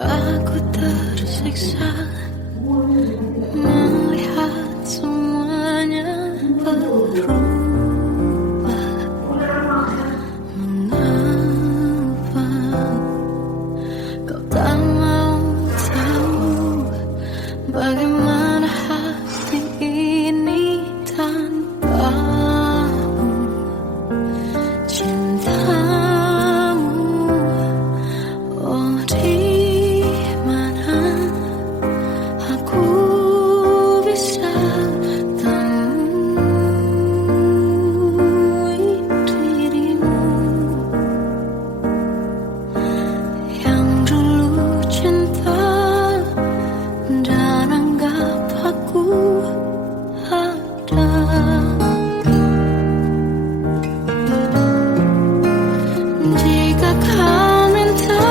Aku tersiksa melihat semuanya berubah. Mengapa kau tak mau tahu bagaimana hati ini tanpamu? Cintamu, oh di mana aku bisa temui dirimu yang dulu cinta dan anggap aku ada. Jika kau minta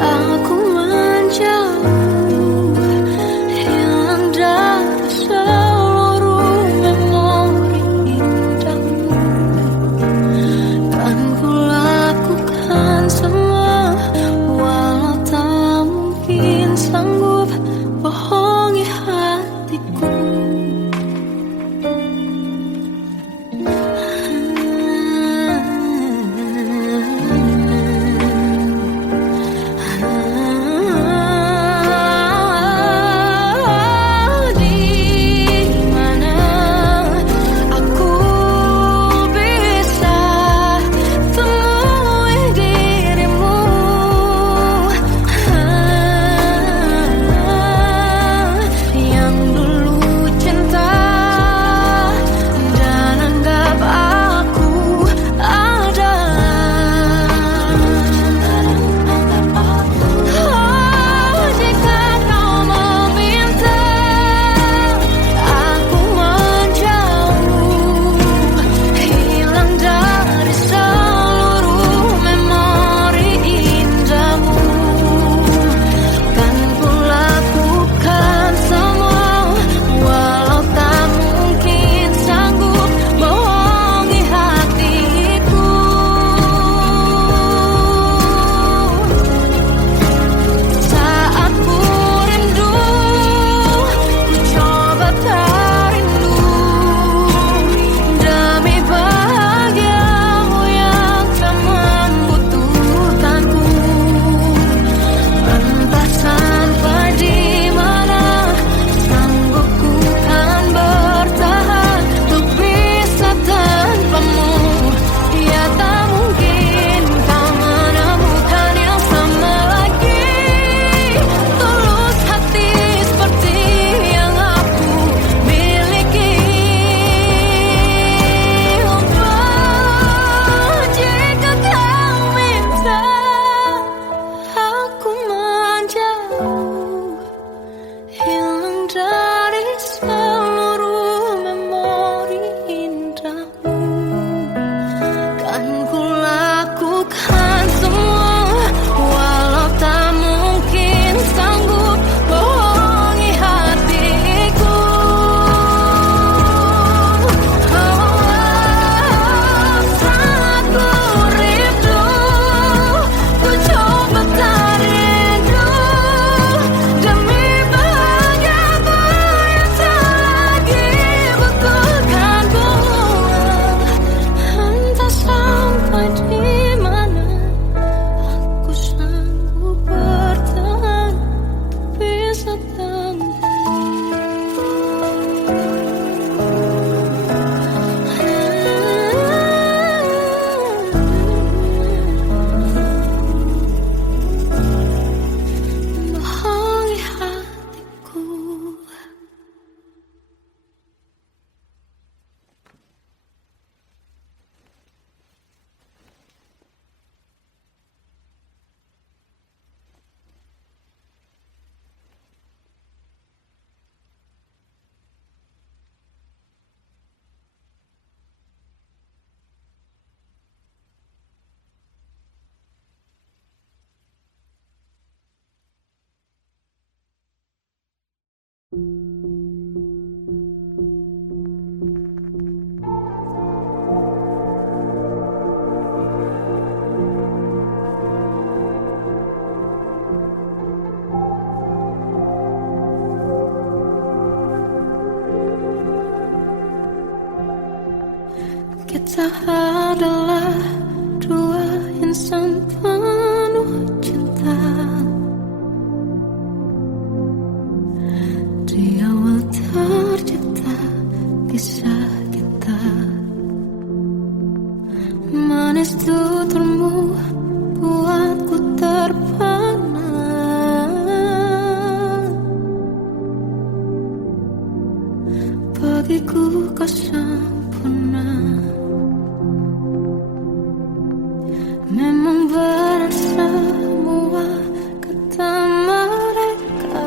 aku menjauh, hilang dari seluruh memori indahmu, kan ku lakukan semua, walau tak mungkin sanggup bohongi hatiku. Di mana aku bisa temui dirimu yang dulu cinta dan anggap aku ada. Oh, jika kau meminta aku menjauh, hilang dari seluruh memori indahmu, kan ku lakukan semua, walau tak mungkin sanggup bohongi hatiku. Saat ku rindu, ku coba tak rindu, demi bahagiamu yang tak membutuhkanku. Entah sampai di mana sanggup ku kan bertahan untuk bisa tanpamu. Ya tak mungkin kau menemukan yang sama lagi, tulus hati seperti yang aku miliki. Oh, jika kau minta aku menjauh, hilang dari seluruh memori indahmu, kan ku lakukan semua, walau tak mungkin sanggup bohongi hatiku. Saat ku rindu, ku coba tak rindu, demi bahagiamu yang tak lagi butuhkanku. Entah sampai di mana aku sanggup bertahan untuk bisa bohongi hatiku. Kita adalah dua insan penuh cinta. Di awal tercipta kisah kita, manis tuturmu buatku terpana. Bagiku kau sempurna. Memang berat semua kata mereka,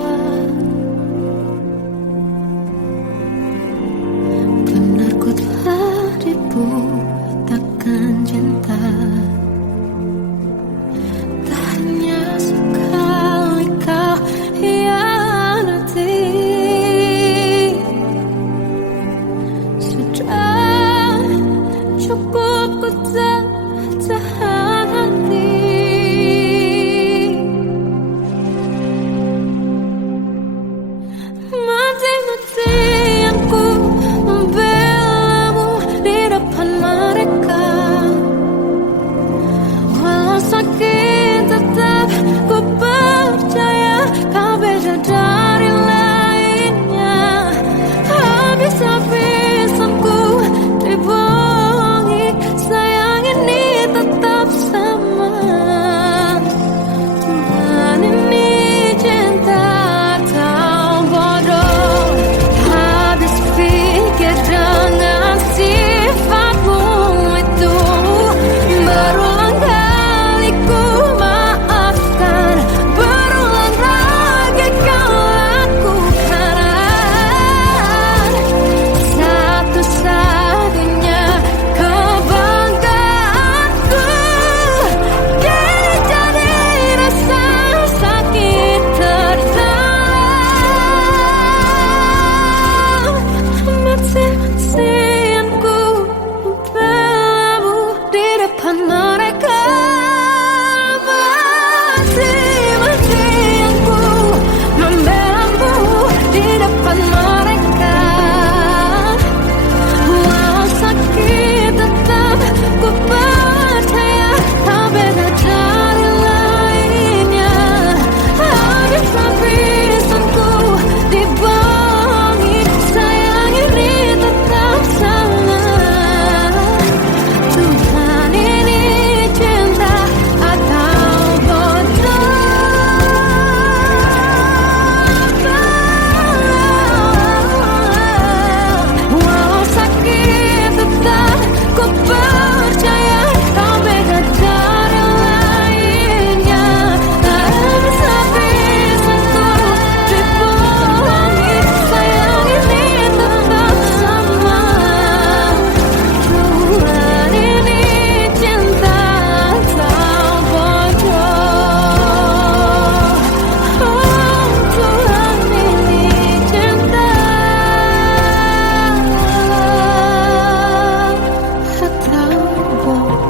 benar ku telah dibutakan cinta. Tak hanya sekali kau hianati, sudah cukup ku tahan hati. Mati-matian ku membelamu di depan mereka. Walau sakit tetap ku percaya kau beda dari lainnya. Habis-habisan ku dibohongi, sayang ini tetap sama. Tuhan ini cinta atau bodoh. Habis pikir dengan sifatmu itu, berulang kali ku maafkan, berulang lagi kau lakukan. Satu-satunya kebanggaanku kini jadi rasa sakit terdalam. Mati-matian ku membelamu di depan mereka. Mati-matian ku membelamu di depan mereka. Walau sakit tetap ku percaya kau beda dari lainnya. Habis-habisan ku dibohongi, sayang ini tetap sama. Tuhan ini cinta atau bodoh. Walau sakit tetap ku percaya kau beda dari lainnya. Habis-habisan ku dibohongi, sayang ini tetap sama. Tuhan ini cinta atau bodoh. Oh, Tuhan ini cinta atau bodoh.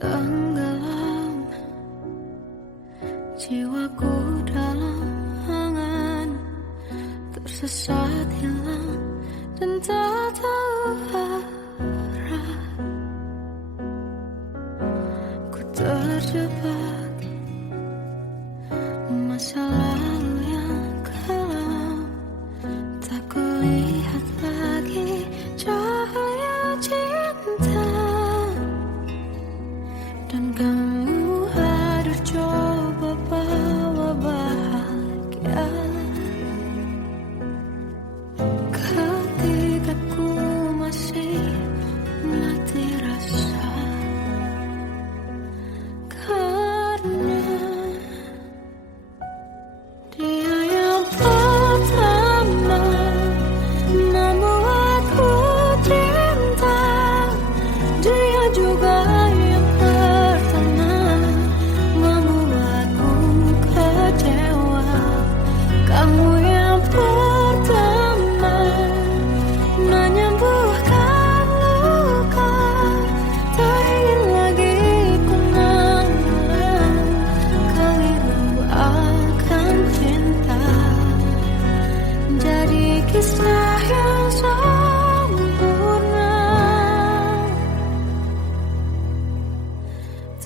Tenggelam jiwaku dalam angan, tersesat hilang dan tak tahu arah. Ku terjebak masa lalu yang kelam, tak kulihat lagi cahaya cinta. Dan kamu hadir coba bawa bahagia. Ketika ku masih mati rasa, karena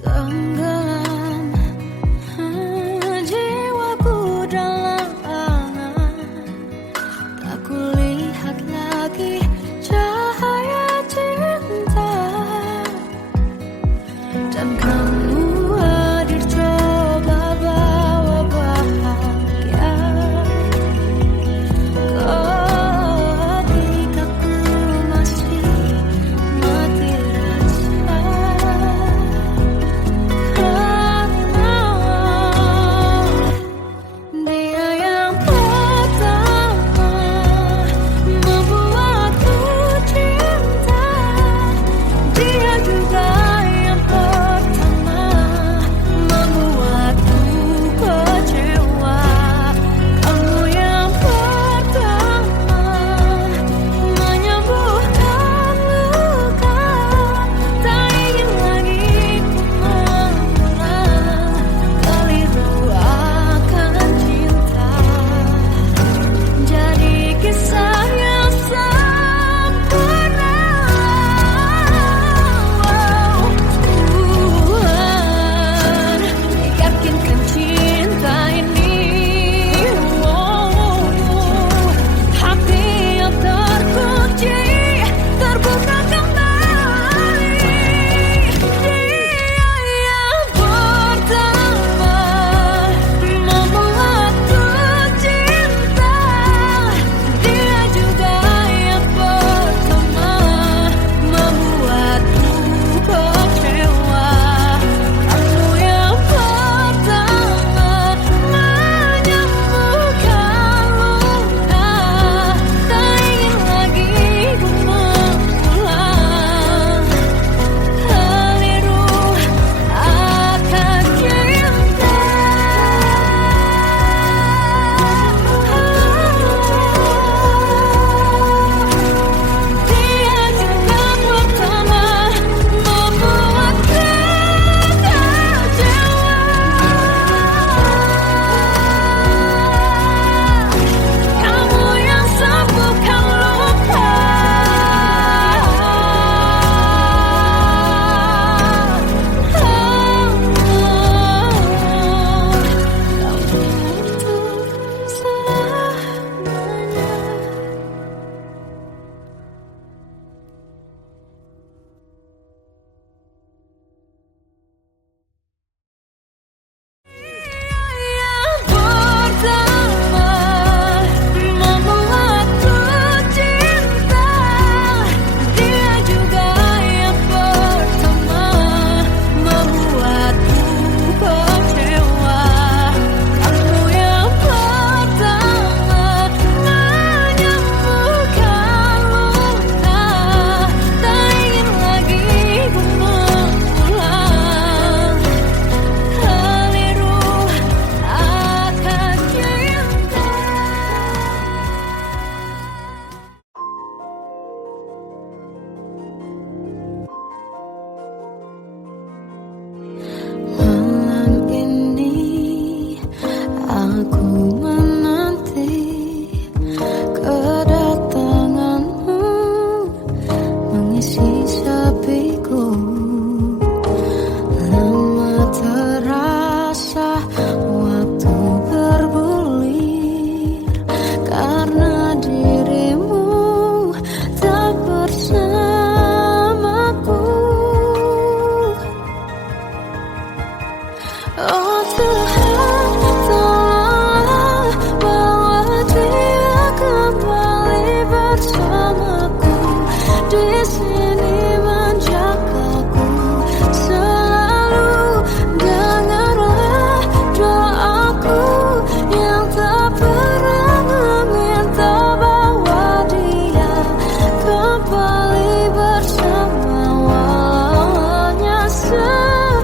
Tenggelam jiwaku dalam tak kulihat lagi cahaya cinta, dan kamu hadir coba bawa bahagia. Ketika ku masih mati rasa, karena dia yang pertama membuatku cinta, dia juga yang pertama membuatku kecewa. Kamu yang pertama menyembuhkan luka, tak ingin lagi ku mengulang keliru akan cinta. Jadi kisah yang sempurna, Tuhan yakinkan cinta ini. Hati yang terkunci terbuka kembali. Dia yang pertama membuatku cinta, dia juga yang pertama membuatku kecewa. Kamu yang pertama menyembuhkan luka, tak ingin lagi ku mengulang keliru akan cinta. Dia juga pertama membuatku kecewa. Kamu yang sembuhkan luka, kamu untuk selamanya. Yang pertama membuatku cinta, dia juga yang pertama membuatku kecewa. Kamu yang pertama menyembuhkan luka, tak ingin lagi ku mengulang keliru akan cinta. Malam ini aku menanti kedatanganmu mengisi sepiku. Lama terasa waktu bergulir karena dirimu tak bersamaku. Oh Tuhan, tolonglah bawa dia kembali bersamaku. Di sini menjagaku selalu. Dengarlah doaku yang tak pernah meminta, bawa dia kembali bersama walaunya sesaat.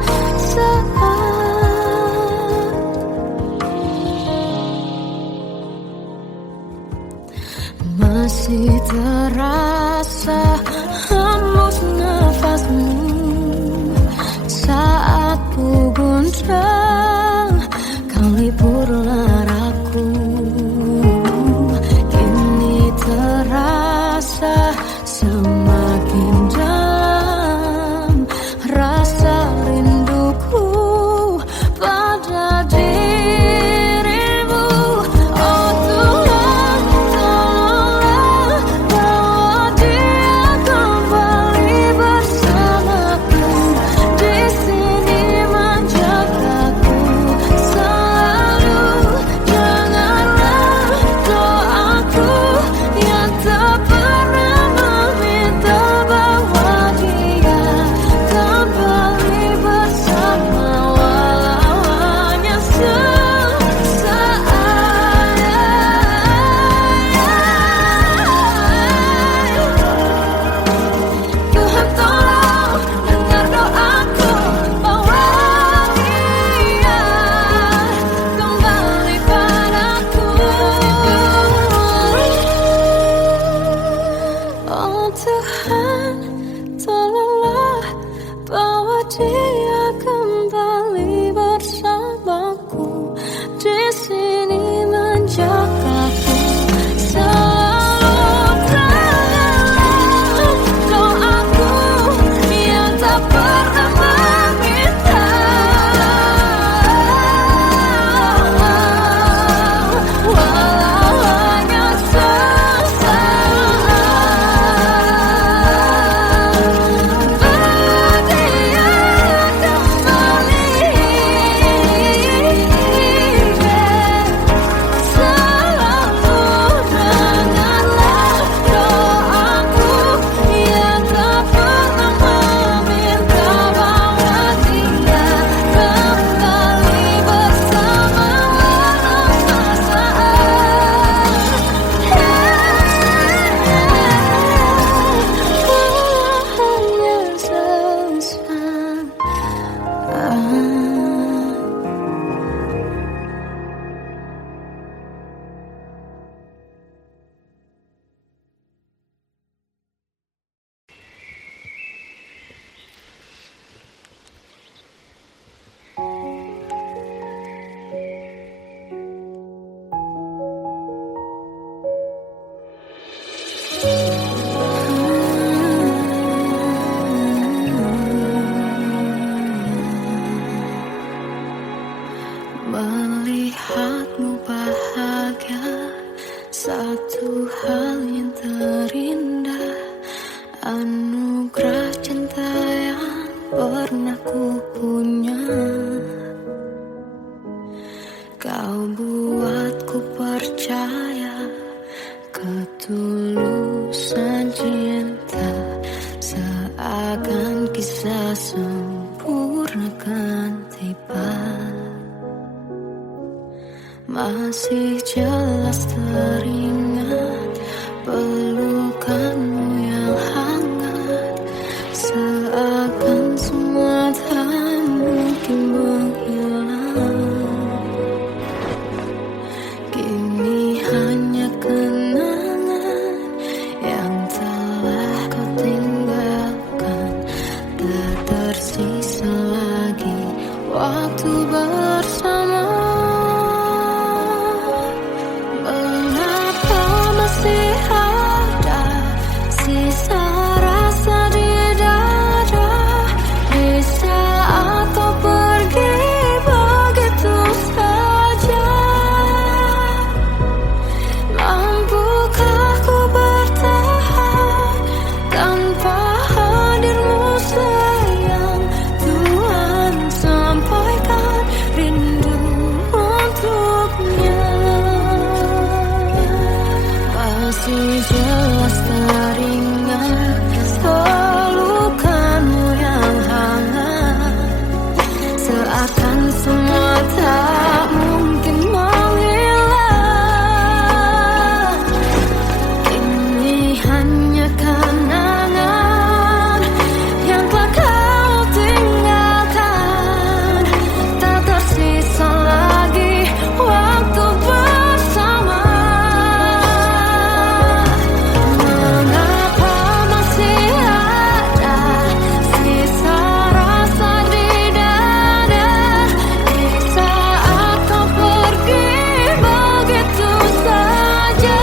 melihatmu bahagia, satu hal yang terindah, anugerah cinta yang pernah ku punya. Kau buatku percaya ketulusan cinta, seakan kisah sempurna kan tiba. Masih jelas teringat pelukanmu yang hangat, seakan semua tak mungkin menghilang. Kini hanya kenangan yang telah kau tinggalkan, tak tersisa lagi waktu bersama. Mengapa masih ada sisa rasa di dada, di saat kau pergi begitu saja? Mampukah ku bertahan tanpa hadirmu sayang? Tuhan sampaikan rindu untuknya. Masih jelas teringat pelukanmu yang hangat, seakan semua tak mungkin menghilang. Kini hanya kenangan yang telah kau tinggalkan, tak tersisa lagi waktu bersama. Mengapa masih ada sisa rasa di dada, di saat kau pergi begitu saja?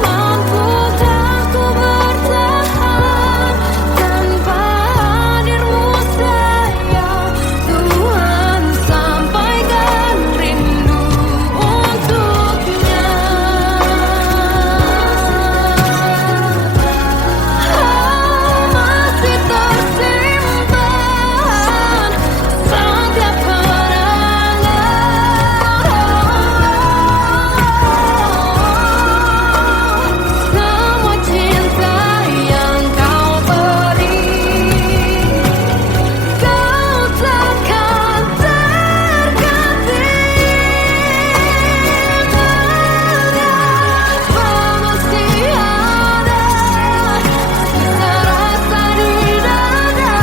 Mampukah ku bertahan tanpa hadirmu sayang? Tuhan sampaikan rindu untuknya. Masih tersimpan setiap kenangan, semua cinta yang kau beri, kau takkan terganti. Mengapa masih ada sisa rasa di dada,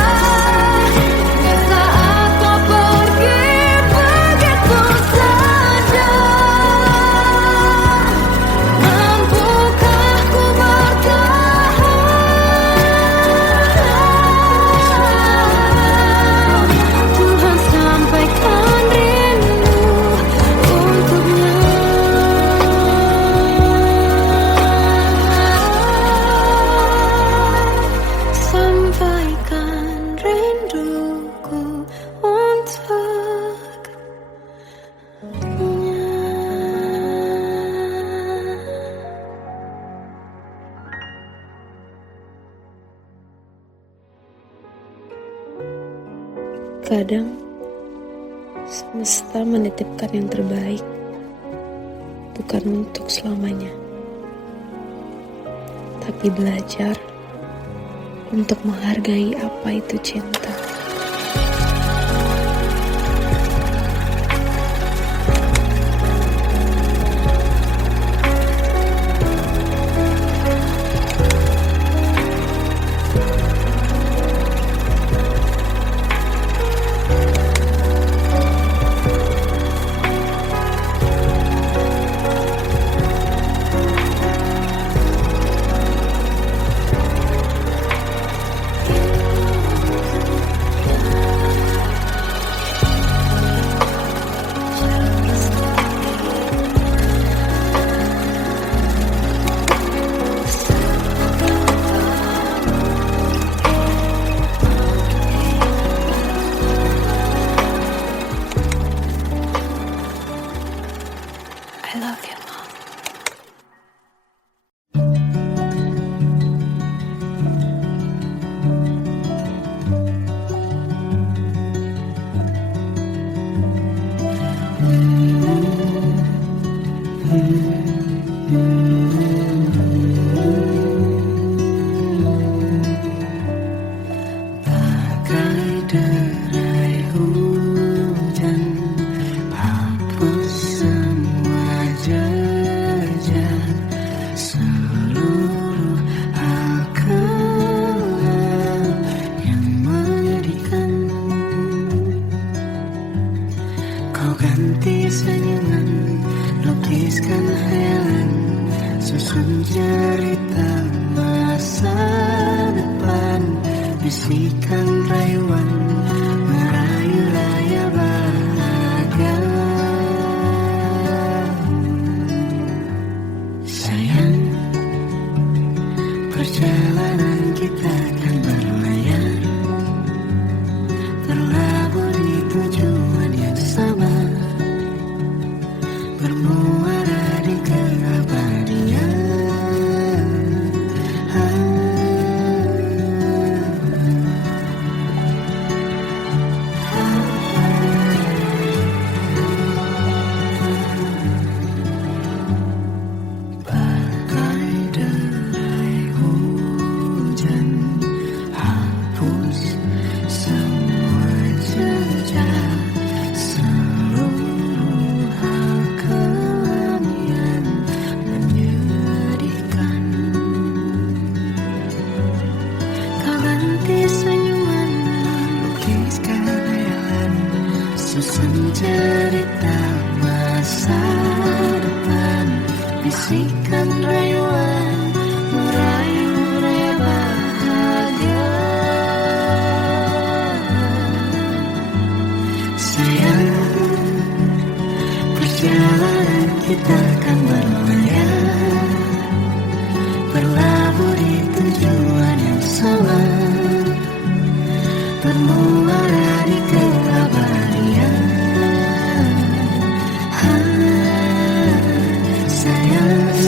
di saat kau pergi begitu saja? Mampukah ku bertahan? Tuhan sampaikan rindu untuknya. Sampaikan rinduku untuknya. Kadang semesta menitipkan yang terbaik, bukan untuk selamanya, tapi belajar untuk menghargai apa itu cinta. semua jejak, seluruh hal kelam yang menyedihkan. Kau ganti senyuman melukiskan khayalan, susun cerita masa depan, bisikan rayuan merayu raya bahagia. Sayang, perjalanan kita akan berlayar, berlabuh di tujuan yang sama, bermuara di keabadian. Sayang,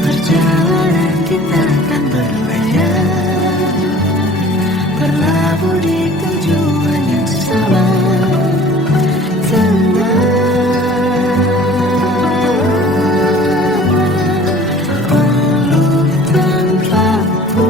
perjalanan kita akan berlayar, berlabuh di tujuan yang sama. Peluk tanpaku,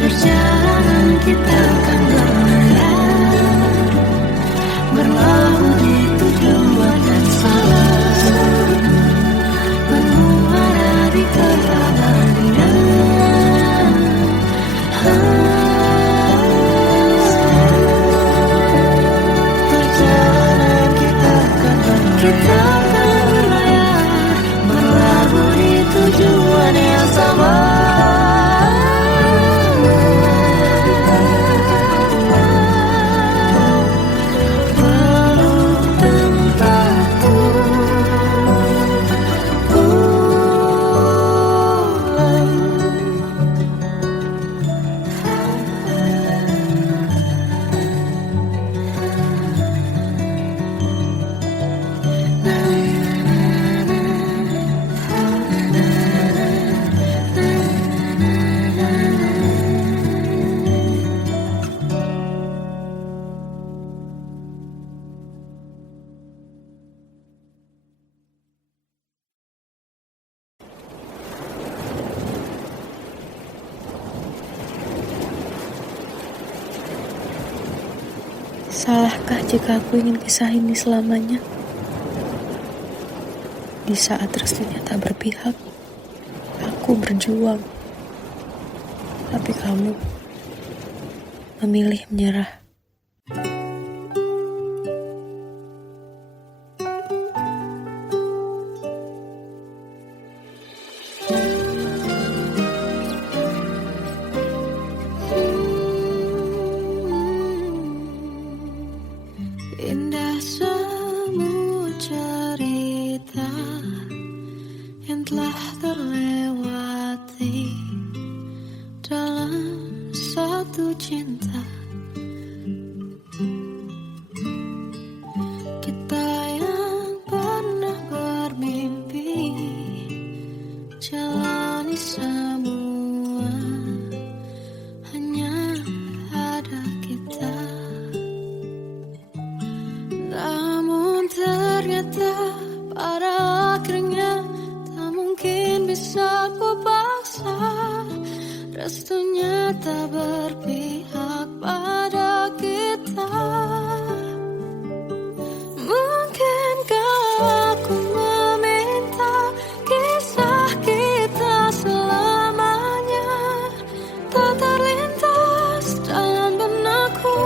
perjalanan kita akan berlayar, berlabuh di tujuan yang sama, bermuara di keabadian. Perjalanan kita akan berlayar, berlabuh di tujuan yang sama. Salahkah jika aku ingin kisah ini selamanya? Di saat restunya tak berpihak, aku berjuang. Tapi kamu memilih menyerah. Indah semua cerita yang telah terlewati dalam satu cinta. Kita yang pernah bermimpi jalani semua, hanya ada kita. Namun ternyata pada akhirnya tak mungkin bisa ku paksa, restunya tak berpihak pada kita. Mungkinkah aku meminta kisah kita selamanya tak terlintas dalam benakku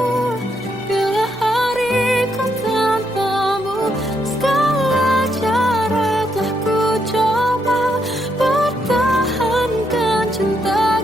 bila hariku tanpamu. Segala cara telah ku coba pertahankan cinta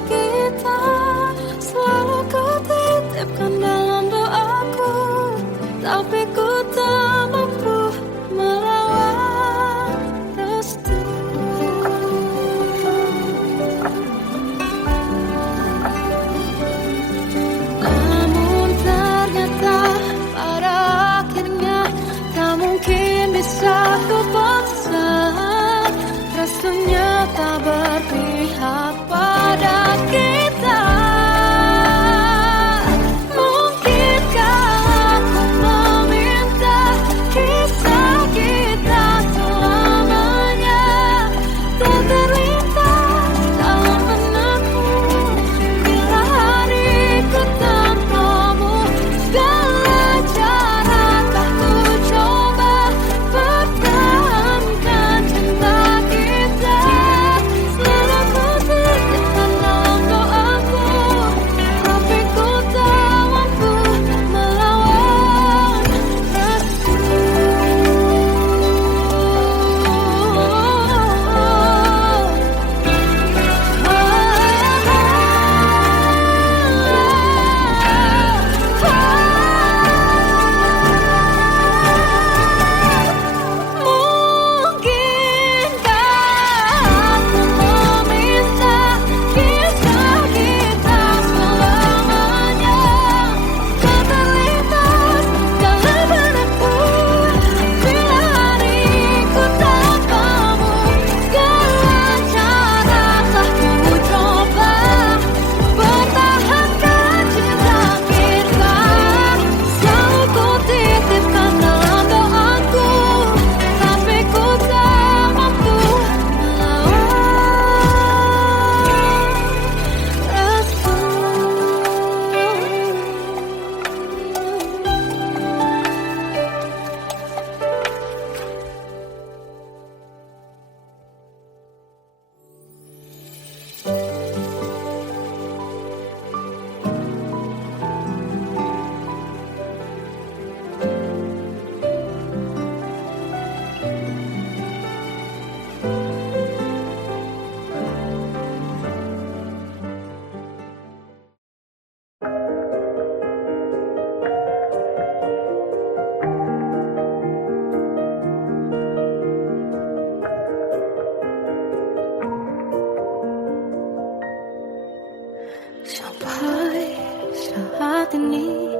Sampai saat ini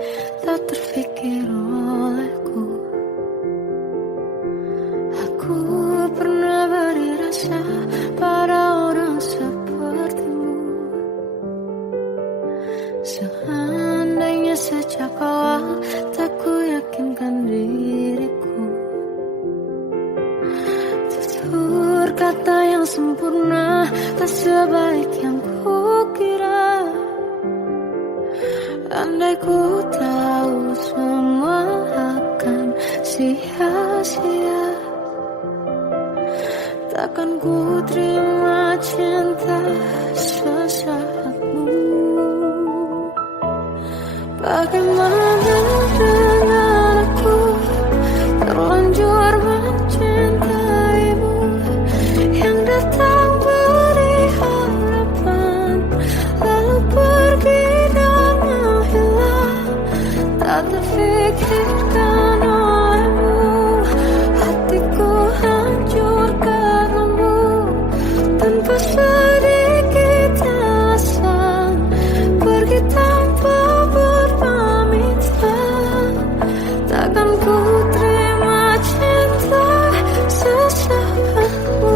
tak terfikir olehku. Aku pernah beri rasa pada orang sepertimu. Seandainya sejak awal tak ku yakinkan diriku. Tutur kata yang sempurna tak sebaik yang ku kira. Andai ku tahu semua akan sia-sia, takkan ku terima cinta sesaatmu. Bagaimana dengan aku terlanjur mencintaimu, yang datang beri harapan lalu pergi dan menghilang. Tak terfikirkan olehmu, hatiku hancur karenamu. Tanpa sedikit alasan, pergi tanpa berpamitan. Takkan ku terima cinta sesaatmu.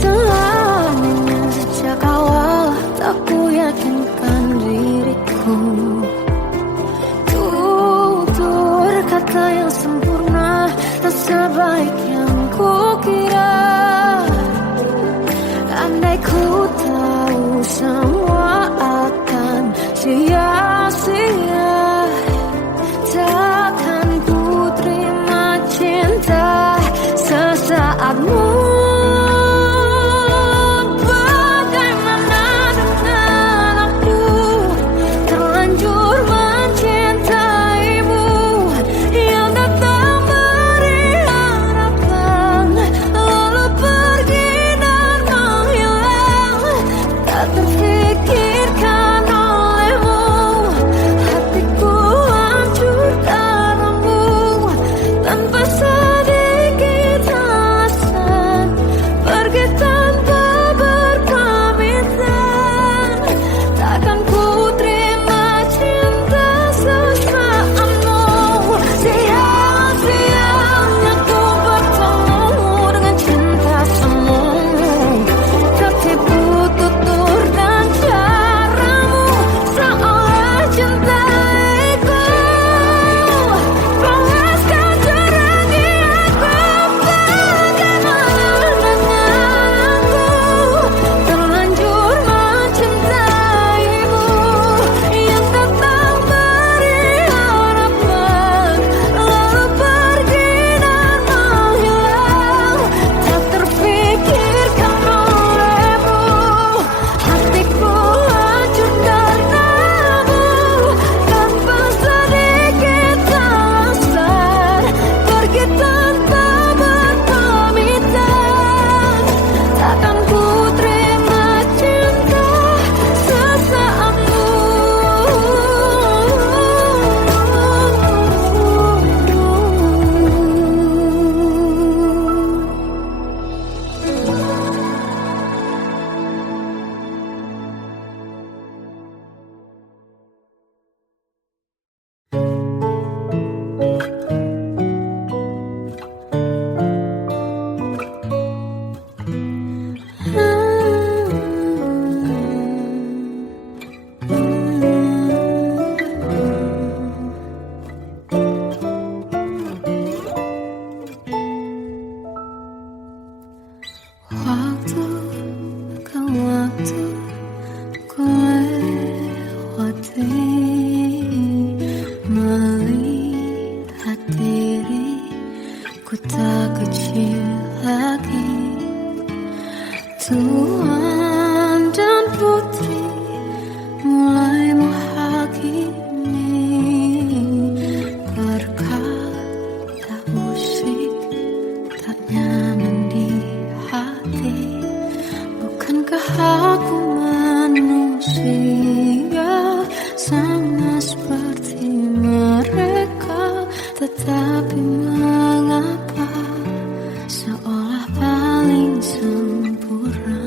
Seandainya sejak awal tak ku yakinkan diriku. Tutur kata yang sempurna tak sebaik yang ku kira. Andai ku tahu semua akan sia-sia, takkan ku terima cinta sesaatmu. Bagaimana dengan aku terlanjur mencintaimu, yang datang beri harapan lalu pergi dan menghilang. Tak terfikirkan olehmu, hatiku hancur karenamu. Tanpa sedikit alasan, pergi tanpa berpamitan. Takkan ku terima cinta sesaatmu. Sia-sianya ku bertemu dengan cinta semu. Tertipu tutur dan caramu, seolah cintaiku panaskan terangi aku. Bagaimana dengan aku terlanjur mencintaimu, yang datang beri harapan lalu pergi dan menghilang. Tak terfikirkan olehmu, hatiku hancur karenamu. Tanpa sedikit alasan, pergi tanpa berpamitan. Takkan ku terima cinta sesaatmu. Waktu ke waktu ku lewati, melihat diri ku tak kecil lagi. Tuan dan putri mulai menghakimi. Berkata musik tak nyaman di hati. Bukankah aku manusia sama seperti mereka? Tetapi mengapa seolah paling sempurna?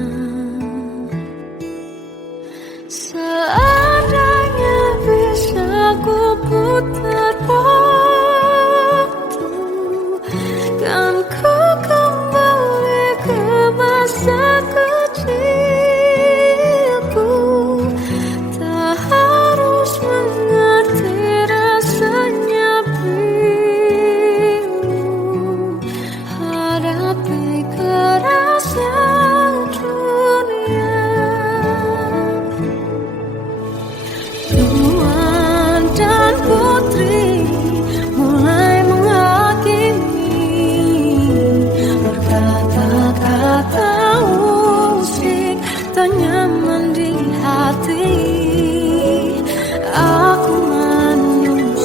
putar waktu, kan ku kembali ke masa kecilku. Tak harus mengerti rasanya bingung hadapi kerasnya dunia. Tuan dan putri mulai menghakimi, berkata-kata usik tak nyaman di hati. Aku manusia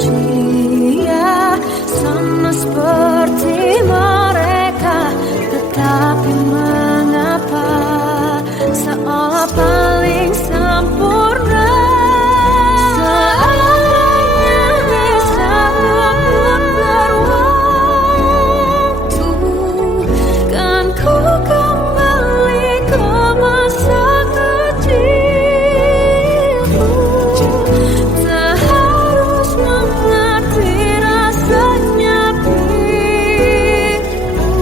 sama seperti mereka, tetapi mengapa seolah paling sempurna. Seandainya bisa memutar waktu, kan ku kembali ke masa kecilku. Tak harus mengerti rasanya bingung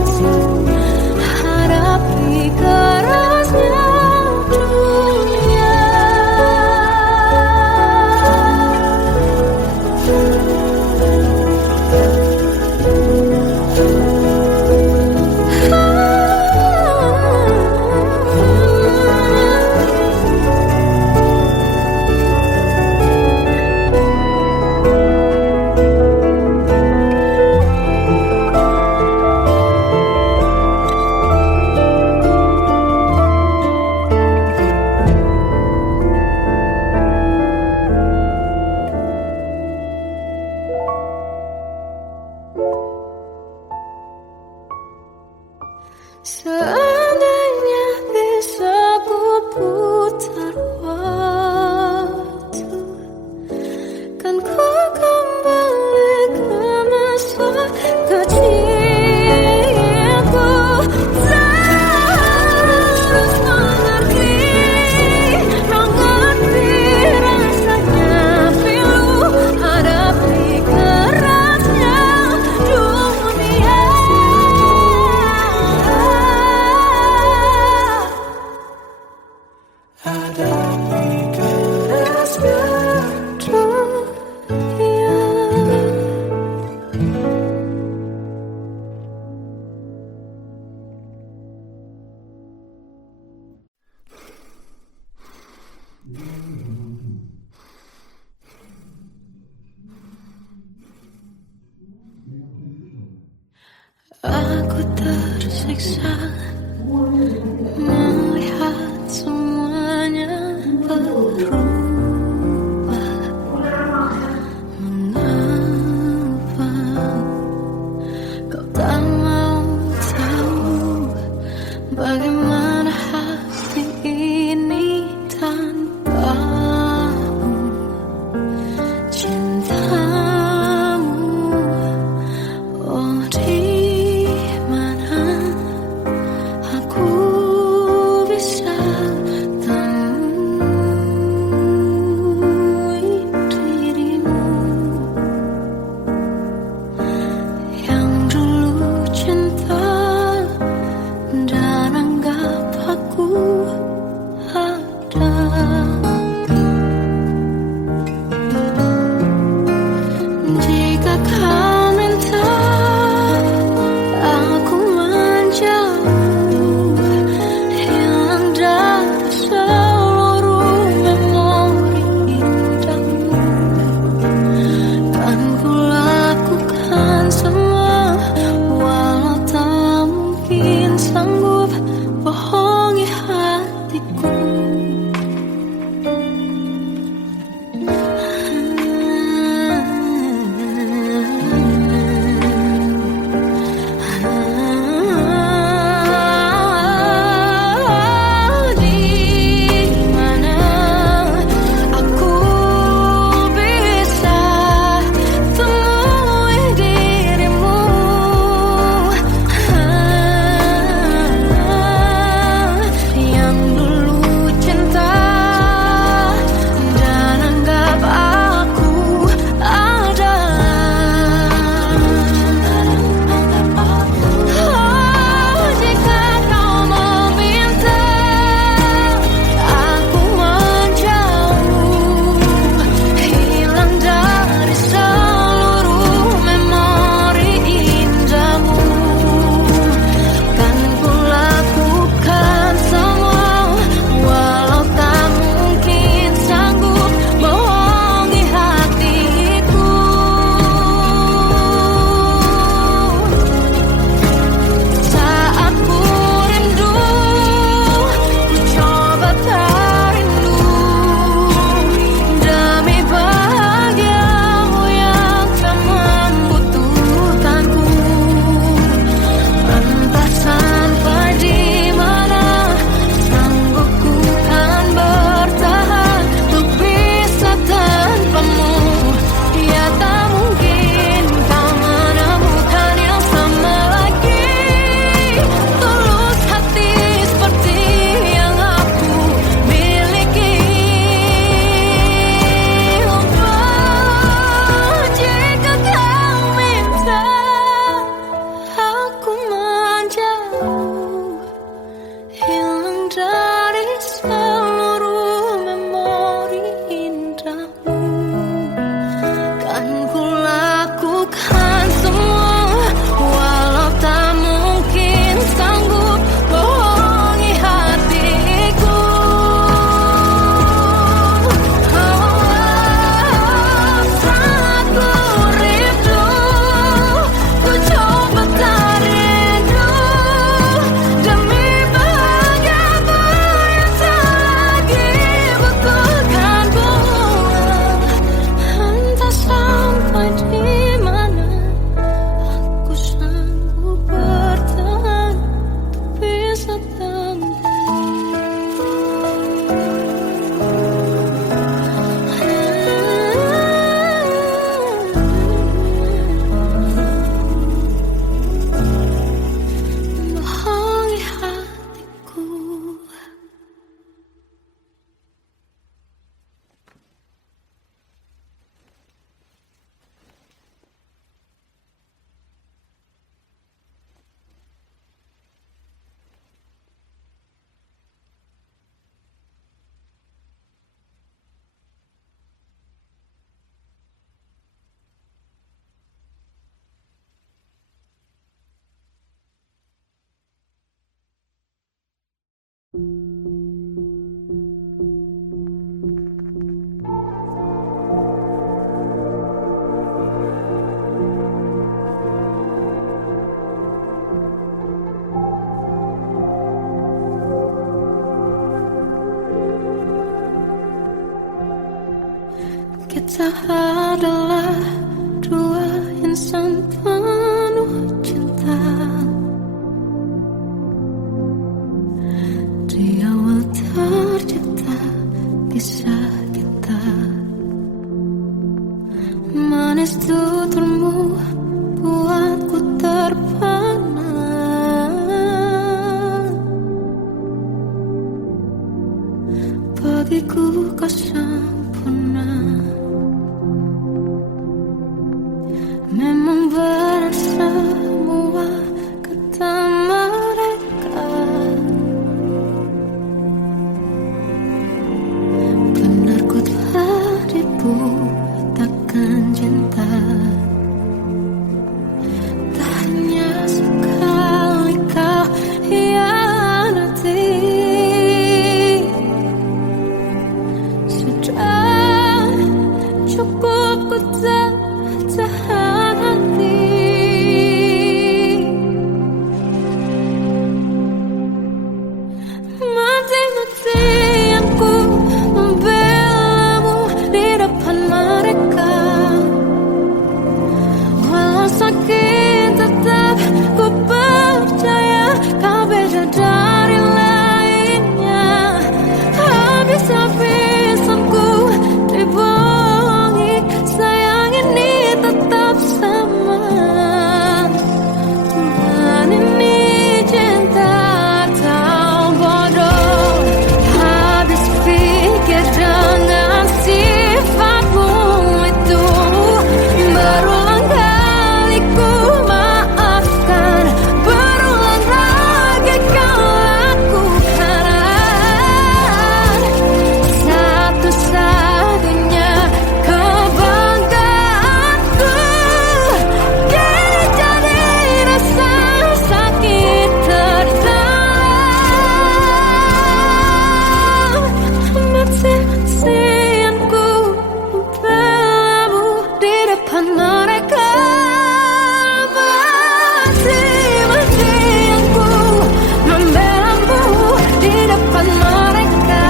hadapi kerasnya dunia. Seandainya bisa ku putar waktu, kan ku kembali ke masa kecilku. Tak harus mengerti rasanya pilu hadapi kerasnya dunia. Hadapi kerasnya dunia. Aku tersiksa melihat semuanya berubah. Mengapa kau tak mau tahu bagaimana hati ini tanpamu? Cintamu, oh di mana Kita adalah dua insan penuh cinta. Di awal tercipta kisah kita. Manis tuturmu buatku terpana. Bagiku kau sempurna. Memang berat semua kata mereka. Benar ku telah dibutakan cinta. Tak hanya sekali kau hianati. Sudah cukup ku tak tahan hati. Mati-matian ku membelamu di depan mereka. Walau sakit tetap ku percaya kau beda dari lainnya. Habis-habisan ku dibohongi, sayang ini tetap sama. Tuhan ini cinta atau bodoh. Habis pikir dengan sifatmu itu. Berulang kali ku maafkan, berulang lagi kau lakukan. Satu-satunya kebanggaanku kini jadi rasa sakit terdalam. Mati-matian ku membelamu di depan mereka. Mati-matian ku membelamu di depan mereka.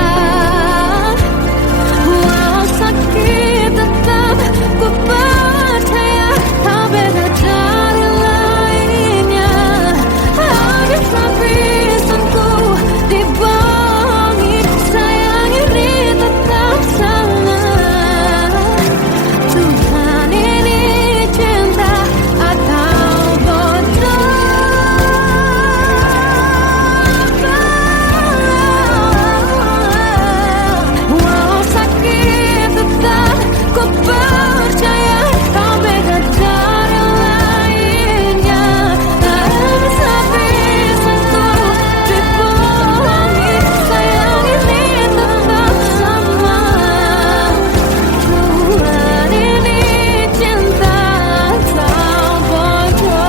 Walau sakit tetap ku percaya kau beda dari lainnya. Habis-habisan ku dibohongi, sayang ini tetap sama. Tuhan ini cinta atau bodoh. Walau sakit tetap ku percaya kau beda dari lainnya. Habis-habisan ku dibohongi, sayang ini tetap sama. Tuhan ini cinta atau bodoh.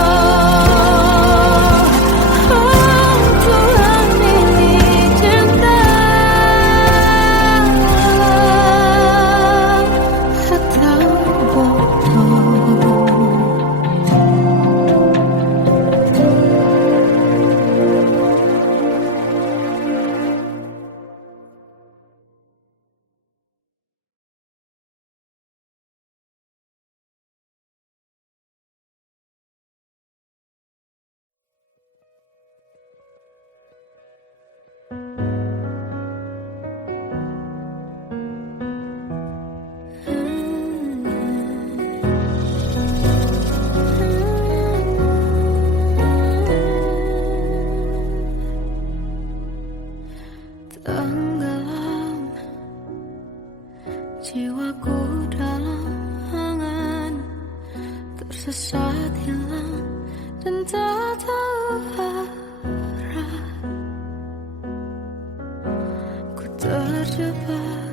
Oh, Tuhan ini cinta atau bodoh. Tenggelam jiwaku dalam angan, tersesat hilang dan tak tahu arah. Ku terjebak